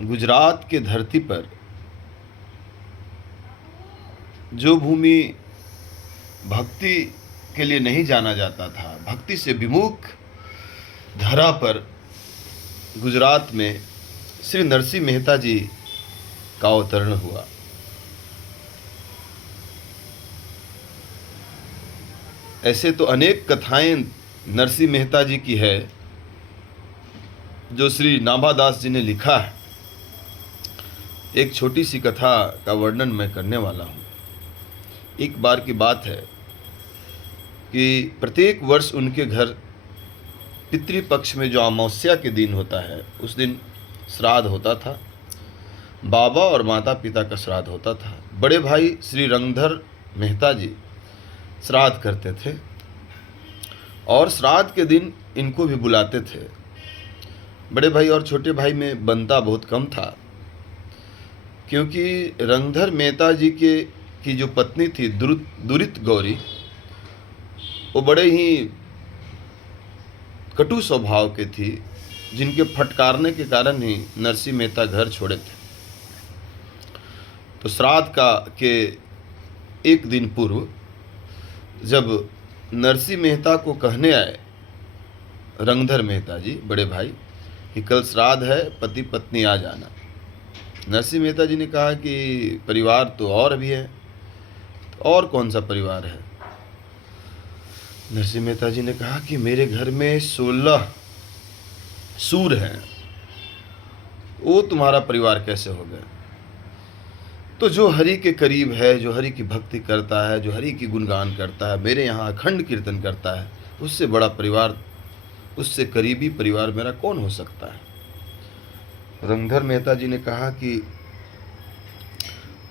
गुजरात के धरती पर जो भूमि भक्ति के लिए नहीं जाना जाता था, भक्ति से विमुख धरा पर गुजरात में श्री नरसिंह मेहता जी का अवतरण हुआ। ऐसे तो अनेक कथाएं नरसिंह मेहता जी की है जो श्री नाभादास जी ने लिखा है। एक छोटी सी कथा का वर्णन मैं करने वाला हूँ। एक बार की बात है कि प्रत्येक वर्ष उनके घर पितृपक्ष में जो अमावस्या के दिन होता है उस दिन श्राद्ध होता था। बाबा और माता पिता का श्राद्ध होता था। बड़े भाई श्री रंगधर मेहता जी श्राद्ध करते थे और श्राद्ध के दिन इनको भी बुलाते थे। बड़े भाई और छोटे भाई में बनता बहुत कम था, क्योंकि रंगधर मेहता जी की जो पत्नी थी दुरित गौरी, वो बड़े ही कटु स्वभाव के थी, जिनके फटकारने के कारण ही नरसिंह मेहता घर छोड़े थे। तो श्राद्ध के एक दिन पूर्व जब नरसिंह मेहता को कहने आए रंगधर मेहता जी बड़े भाई कि कल श्राद्ध है, पति पत्नी आ जाना, नरसिंह मेहता जी ने कहा कि परिवार तो और भी है। तो और कौन सा परिवार है? नरसिंह मेहता जी ने कहा कि मेरे घर में 16 सूर हैं, वो तुम्हारा परिवार कैसे हो गया? तो जो हरि के करीब है, जो हरि की भक्ति करता है, जो हरि की गुणगान करता है, मेरे यहाँ अखंड कीर्तन करता है, उससे बड़ा परिवार, उससे करीबी परिवार मेरा कौन हो सकता है? रंगधर मेहता जी ने कहा कि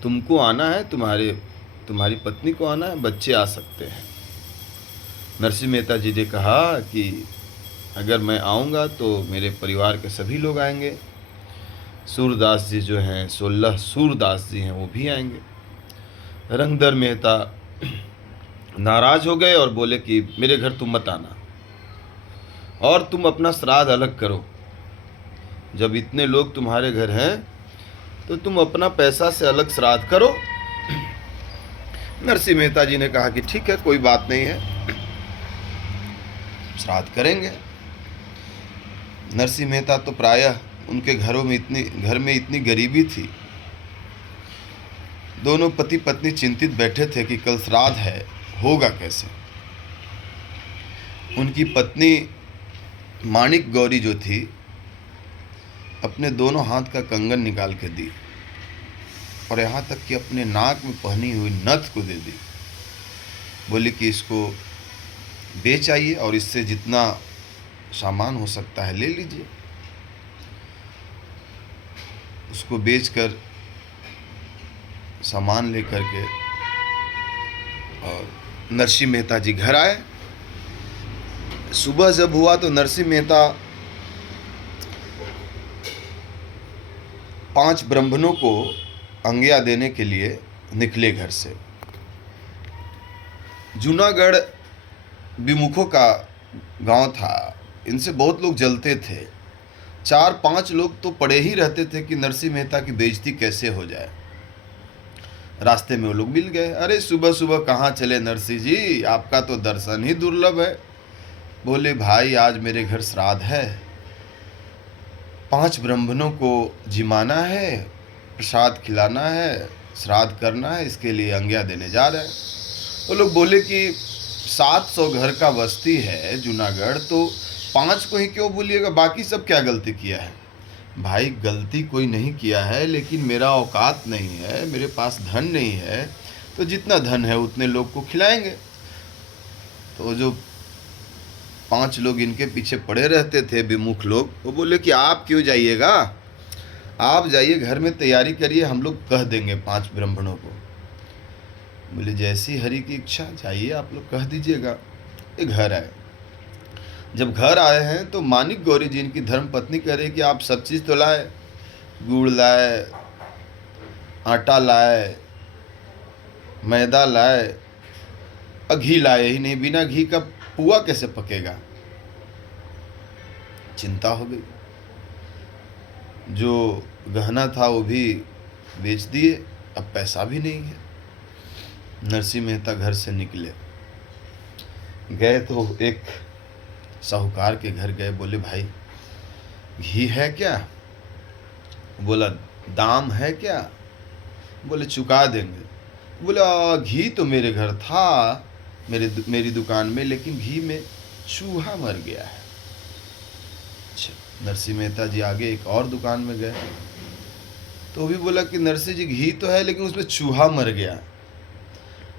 तुमको आना है, तुम्हारी पत्नी को आना है, बच्चे आ सकते हैं। नरसिंह मेहता जी ने कहा कि अगर मैं आऊँगा तो मेरे परिवार के सभी लोग आएंगे। सूरदास जी जो हैं, 16 सूरदास जी हैं, वो भी आएंगे। रंगधर मेहता नाराज हो गए और बोले कि मेरे घर तुम मत आना और तुम अपना श्राद्ध अलग करो। जब इतने लोग तुम्हारे घर हैं तो तुम अपना पैसा से अलग श्राद्ध करो। नरसिंह मेहता जी ने कहा कि ठीक है, कोई बात नहीं है, श्राद्ध करेंगे। नरसिंह मेहता तो प्रायः उनके घर में इतनी गरीबी थी, दोनों पति पत्नी चिंतित बैठे थे कि कल श्राद्ध है, होगा कैसे। उनकी पत्नी माणिक गौरी जो थी, अपने दोनों हाथ का कंगन निकाल के दी और यहाँ तक कि अपने नाक में पहनी हुई नथ को दे दी। बोली कि इसको बेच आइए और इससे जितना सामान हो सकता है ले लीजिए। उसको बेचकर सामान लेकर के और नरसिंह मेहता जी घर आए। सुबह जब हुआ तो नरसिंह मेहता 5 ब्राह्मणों को अंग्या देने के लिए निकले घर से। जूनागढ़ विमुखों का गांव था, इनसे बहुत लोग जलते थे। 4-5 लोग तो पड़े ही रहते थे कि नरसिंह मेहता की बेइज्जती कैसे हो जाए। रास्ते में वो लोग मिल गए। अरे सुबह सुबह कहाँ चले नरसिंह जी, आपका तो दर्शन ही दुर्लभ है। बोले भाई, आज मेरे घर श्राद्ध है, 5 ब्राह्मणों को जिमाना है, प्रसाद खिलाना है, श्राद्ध करना है, इसके लिए अंग्या देने जा रहे हैं। वो लोग बोले कि 700 घर का बस्ती है जूनागढ़, तो 5 को ही क्यों बोलिएगा, बाकी सब क्या गलती किया है? भाई गलती कोई नहीं किया है, लेकिन मेरा औकात नहीं है, मेरे पास धन नहीं है, तो जितना धन है उतने लोग को खिलाएंगे। तो जो 5 लोग इनके पीछे पड़े रहते थे विमुख लोग, वो बोले कि आप क्यों जाइएगा, आप जाइए घर में तैयारी करिए, हम लोग कह देंगे 5 ब्राह्मणों को। बोले जैसी हरि की इच्छा, जाइए आप लोग कह दीजिएगा। ये घर आए। जब घर आए हैं तो माणिक गौरी जी, इनकी धर्म पत्नी, कह रही कि आप सब चीज़ तो लाए, गुड़ लाए, आटा लाए, मैदा लाए, घी लाए ही नहीं, बिना घी का पुआ कैसे पकेगा? चिंता हो गई। जो गहना था वो भी बेच दिए, अब पैसा भी नहीं है। नरसिंह मेहता घर से निकले, गए तो एक साहूकार के घर गए, बोले भाई घी है क्या? बोला दाम है क्या? बोले चुका देंगे। बोला घी तो मेरे घर था, मेरी दुकान में, लेकिन घी में चूहा मर गया है। अच्छा, नरसिंह मेहता जी आगे एक और दुकान में गए तो वो भी बोला कि नरसिंह जी घी तो है लेकिन उसमें चूहा मर गया।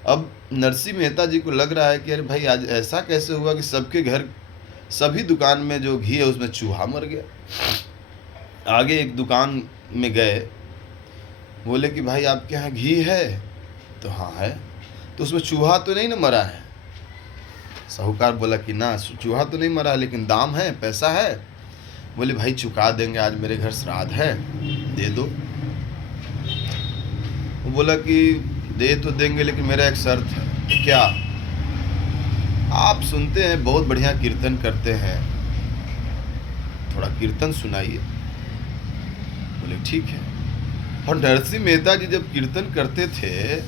अब नरसिंह मेहता जी को लग रहा है कि अरे भाई आज ऐसा कैसे हुआ कि सबके घर सभी दुकान में जो घी है उसमें चूहा मर गया। आगे एक दुकान में गए, बोले कि भाई आपके यहाँ घी है? तो हाँ है। तो उसमें चूहा तो नहीं ना मरा है? साहूकार बोला कि ना चूहा तो नहीं मरा, लेकिन दाम है, पैसा है? बोले भाई चुका देंगे, आज मेरे घर श्राद्ध है, दे दो। वो बोला कि दे तो देंगे लेकिन मेरा एक शर्त है। तो क्या? आप सुनते हैं बहुत बढ़िया कीर्तन करते हैं, थोड़ा कीर्तन सुनाइए। बोले ठीक है। और नरसिंह मेहता जी जब कीर्तन करते थे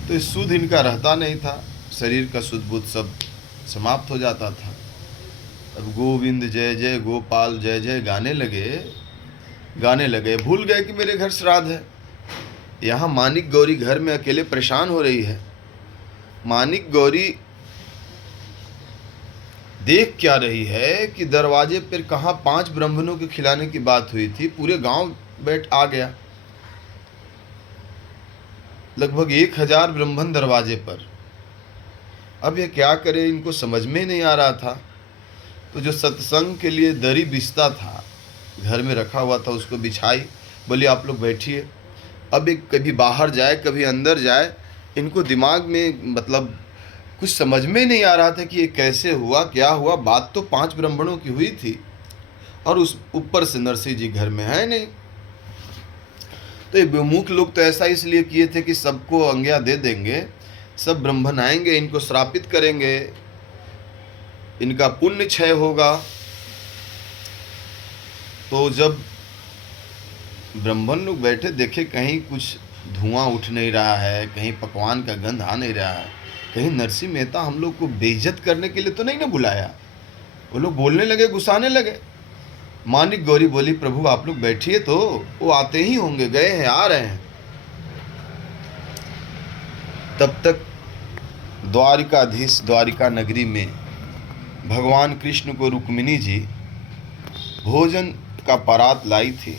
तो शुद्ध इनका रहता नहीं था, शरीर का शुद्ध बुद्ध सब समाप्त हो जाता था। अब गोविंद जय जय गोपाल जय जय गाने लगे, भूल गए कि मेरे घर श्राद्ध है। यहाँ मानिक गौरी घर में अकेले परेशान हो रही है। मानिक गौरी देख क्या रही है कि दरवाजे पर कहाँ 5 ब्राह्मणों के खिलाने की बात हुई थी, पूरे गांव बैठ आ गया, लगभग 1000 ब्राह्मण दरवाजे पर। अब ये क्या करे, इनको समझ में नहीं आ रहा था। तो जो सत्संग के लिए दरी बिछता था घर में रखा हुआ था उसको बिछाई, बोली आप लोग बैठिए। अब एक कभी बाहर जाए कभी अंदर जाए, इनको दिमाग में मतलब कुछ समझ में नहीं आ रहा था कि ये कैसे हुआ, क्या हुआ। बात तो 5 ब्राह्मणों की हुई थी और उस ऊपर से नरसिंह जी घर में है नहीं। तो ये विमुख लोग तो ऐसा इसलिए किए थे कि सबको आज्ञा दे देंगे, सब ब्राह्मण आएंगे, इनको श्रापित करेंगे, इनका पुण्य क्षय होगा। तो जब ब्राह्मण लोग बैठे देखे कहीं कुछ धुआं उठ नहीं रहा है, कहीं पकवान का गंध आ नहीं रहा है, कहीं नरसिंह मेहता हम लोग को बेइज्जत करने के लिए तो नहीं ना बुलाया। वो लोग बोलने लगे, गुस्साने लगे। मानिक गौरी बोली प्रभु आप लोग बैठिए, तो वो आते ही होंगे, गए हैं आ रहे हैं। तब तक द्वारिकाधीश द्वारिका नगरी में भगवान कृष्ण को रुक्मिणी जी भोजन का परात लाई थी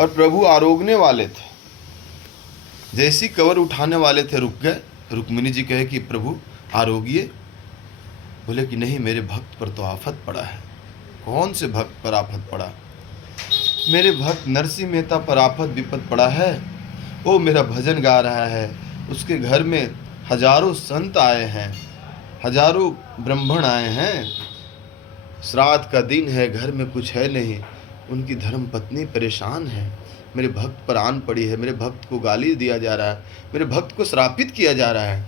और प्रभु आरोगने वाले थे। जैसी कवर उठाने वाले थे रुक गए। रुक्मिणी जी कहे कि प्रभु आरोगिए। बोले कि नहीं, मेरे भक्त पर तो आफत पड़ा है। कौन से भक्त पर आफत पड़ा? मेरे भक्त नरसिंह मेहता पर आफत विपत पड़ा है। वो मेरा भजन गा रहा है, उसके घर में हजारों संत आए हैं, हजारों ब्राह्मण आए हैं, श्राद्ध का दिन है, घर में कुछ है नहीं, उनकी धर्म पत्नी परेशान है, मेरे भक्त पर आन पड़ी है, मेरे भक्त को गाली दिया जा रहा है, मेरे भक्त को श्रापित किया जा रहा है।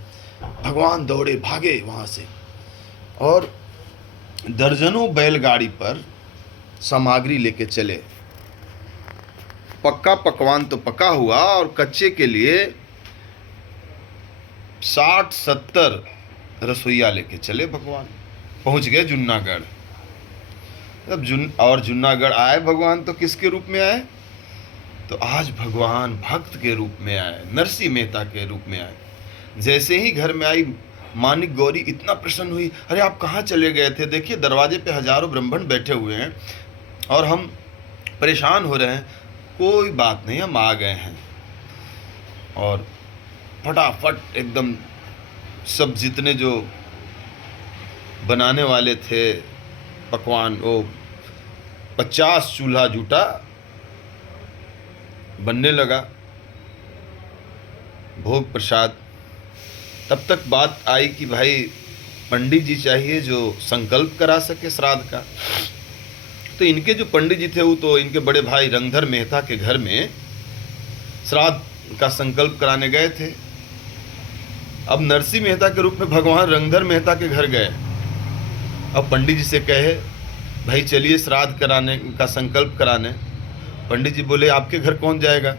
भगवान दौड़े भागे वहाँ से और दर्जनों बैलगाड़ी पर सामग्री लेके चले। पक्का पकवान तो पका हुआ और कच्चे के लिए 60-70 रसोईया लेके चले। भगवान पहुंच गए जुन्नागढ़। अब जुन्नागढ़ आए भगवान तो किसके रूप में आए? तो आज भगवान भक्त के रूप में आए, नरसिंह मेहता के रूप में आए। जैसे ही घर में आई मानिक गौरी इतना प्रसन्न हुई, अरे आप कहाँ चले गए थे? देखिए दरवाजे पे हजारों ब्राह्मण बैठे हुए हैं और हम परेशान हो रहे हैं। कोई बात नहीं, हम आ गए हैं। और फटाफट एकदम सब जितने जो बनाने वाले थे पकवान, वो 50 चूल्हा जूटा बनने लगा, भोग प्रसाद। तब तक बात आई कि भाई पंडित जी चाहिए जो संकल्प करा सके श्राद्ध का। तो इनके जो पंडित जी थे वो तो इनके बड़े भाई रंगधर मेहता के घर में श्राद्ध का संकल्प कराने गए थे। अब नरसिंह मेहता के रूप में भगवान रंगधर मेहता के घर गए। अब पंडित जी से कहे भाई चलिए श्राद्ध कराने का संकल्प कराने। पंडित जी बोले आपके घर कौन जाएगा,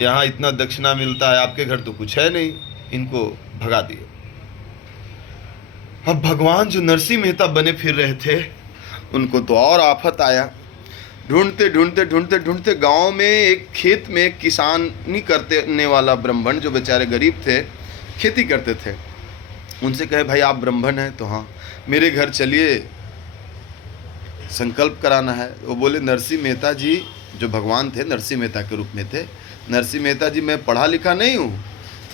यहाँ इतना दक्षिणा मिलता है, आपके घर तो कुछ है नहीं, इनको भगा दिए। अब भगवान जो नरसिंह मेहता बने फिर रहे थे, उनको तो और आफत आया। ढूंढते ढूंढते ढूंढते ढूंढते गांव में एक खेत में किसानी करने वाला ब्राह्मण, जो बेचारे गरीब थे, खेती करते थे, उनसे कहे भाई आप ब्राह्मण हैं तो हाँ मेरे घर चलिए, संकल्प कराना है। वो बोले नरसिंह मेहता जी, जो भगवान थे नरसिंह मेहता के रूप में थे, नरसिंह मेहता जी मैं पढ़ा लिखा नहीं हूँ।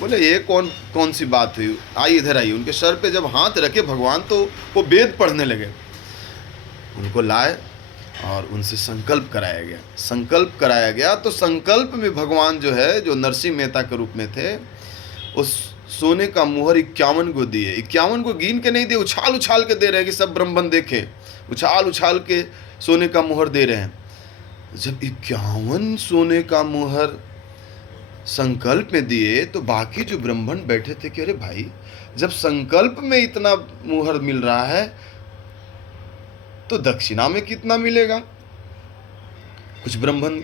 बोले ये कौन सी बात हुई, आई इधर आई। उनके सर पे जब हाथ रखे भगवान तो वो वेद पढ़ने लगे। उनको लाए और उनसे संकल्प कराया गया। संकल्प कराया गया तो संकल्प में भगवान जो है, जो नरसिंह मेहता के रूप में थे, उस सोने का मुहर 51 को दिए। 51 को गिन के नहीं दिए, उछाल उछाल के दे रहे हैं कि सब ब्राह्मण देखे, उछाल उछाल के सोने का मुहर दे रहे हैं। जब 51 सोने का मुहर संकल्प में दिए तो बाकी जो ब्राह्मण बैठे थे कि अरे भाई, जब संकल्प में इतना मुहर मिल रहा है तो दक्षिणा में कितना मिलेगा। कुछ ब्राह्मण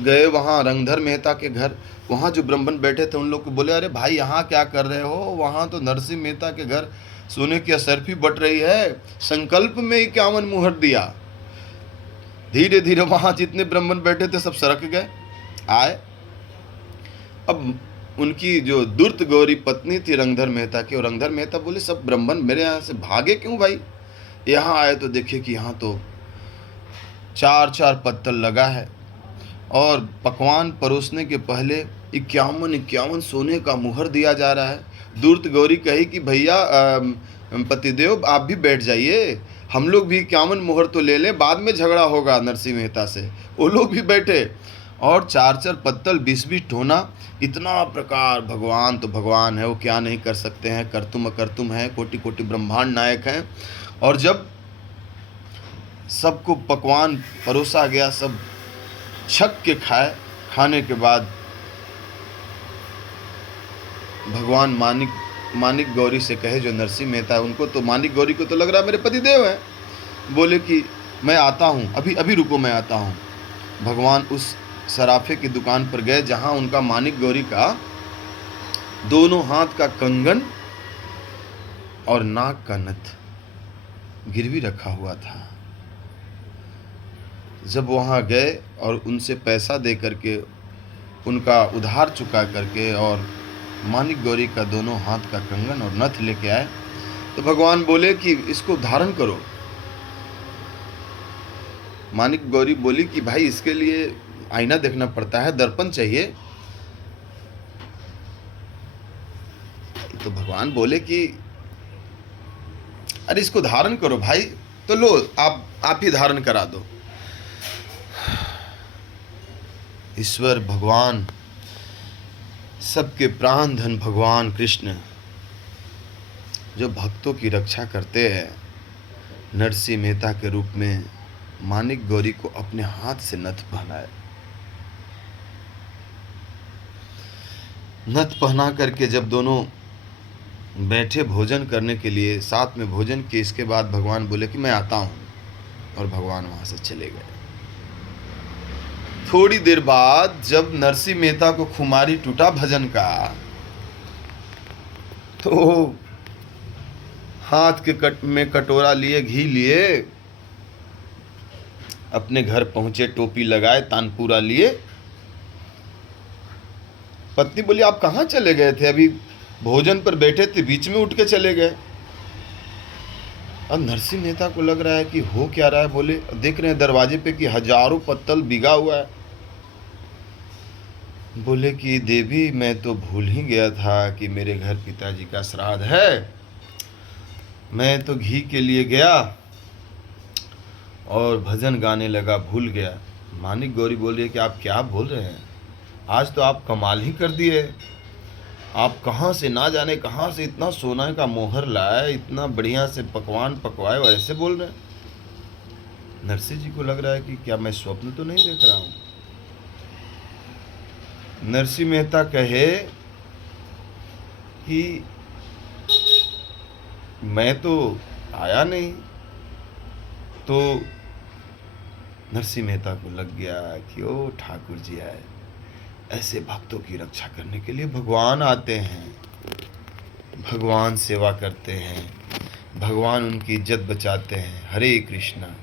गए वहाँ रंगधर मेहता के घर, वहाँ जो ब्राह्मण बैठे थे उन लोग को बोले अरे भाई यहाँ क्या कर रहे हो, वहाँ तो नरसिंह मेहता के घर सोने की असरफी बट रही है, संकल्प में 51 मुहर दिया। धीरे धीरे वहाँ जितने ब्राह्मण बैठे थे सब सरक गए, आए। अब उनकी जो दुर्त गौरी पत्नी थी रंगधर मेहता की, और रंगधर मेहता बोले सब ब्राह्मण मेरे यहाँ से भागे क्यों भाई, यहाँ आए तो देखिए कि यहाँ तो 4-4 पत्तल लगा है और पकवान परोसने के पहले 51 सोने का मुहर दिया जा रहा है। दुर्त गौरी कही कि भैया पतिदेव आप भी बैठ जाइए, हम लोग भी 51 मुहर तो ले लें, बाद में झगड़ा होगा नरसिंह मेहता से। वो लोग भी बैठे और 4-4 पत्तल 20-20 टोना, इतना प्रकार। भगवान तो भगवान है, वो क्या नहीं कर सकते हैं, कर्तुम अकर्तुम है, कोटि कोटि ब्रह्मांड नायक हैं। और जब सबको पकवान परोसा गया, सब छक के खाए। खाने के बाद भगवान मानिक गौरी से कहे, जो नरसिंह मेहता है, उनको तो मानिक गौरी को तो लग रहा है मेरे पतिदेव हैं, बोले कि मैं आता हूँ, अभी रुको मैं आता हूँ। भगवान उस सराफे की दुकान पर गए जहाँ उनका मानिक गौरी का दोनों हाथ का कंगन और नाक का नथ गिरवी रखा हुआ था। जब वहाँ गए और उनसे पैसा दे करके, उनका उधार चुका करके, और मानिक गौरी का दोनों हाथ का कंगन और नथ लेके आए, तो भगवान बोले कि इसको धारण करो। मानिक गौरी बोली कि भाई इसके लिए आईना देखना पड़ता है, दर्पण चाहिए। तो भगवान बोले कि अरे इसको धारण करो भाई, तो लो आप ही धारण करा दो। ईश्वर भगवान, सबके प्राण धन भगवान कृष्ण, जो भक्तों की रक्षा करते हैं, नरसिंह मेहता के रूप में मानिक गौरी को अपने हाथ से नथ पहनाए। नथ पहना करके जब दोनों बैठे भोजन करने के लिए, साथ में भोजन किए, इसके बाद भगवान बोले कि मैं आता हूँ, और भगवान वहाँ से चले गए। थोड़ी देर बाद जब नरसिंह मेहता को खुमारी टूटा भजन का, तो हाथ के में कटोरा लिए, घी लिए, अपने घर पहुंचे, टोपी लगाए, तानपुरा लिए। पत्नी बोली आप कहाँ चले गए थे, अभी भोजन पर बैठे थे, बीच में उठ के चले गए। अब नरसिंह मेहता को लग रहा है कि हो क्या रहा है। बोले देख रहे हैं दरवाजे पे कि हजारों पत्तल बिगा हुआ है। बोले कि देवी मैं तो भूल ही गया था कि मेरे घर पिताजी का श्राद्ध है, मैं तो घी के लिए गया और भजन गाने लगा, भूल गया। मानिक गौरी बोल रही है कि आप क्या बोल रहे हैं, आज तो आप कमाल ही कर दिए, आप कहाँ से ना जाने कहाँ से इतना सोना का मोहर लाए, इतना बढ़िया से पकवान पकवाए, और ऐसे बोल रहे हैं। नरसिंह जी को लग रहा है कि क्या मैं स्वप्न तो नहीं देख रहा हूँ। नरसिंह मेहता कहे कि मैं तो आया नहीं। तो नरसिंह मेहता को लग गया कि ओ ठाकुर जी आए, ऐसे भक्तों की रक्षा करने के लिए भगवान आते हैं, भगवान सेवा करते हैं, भगवान उनकी इज्जत बचाते हैं। हरे कृष्णा।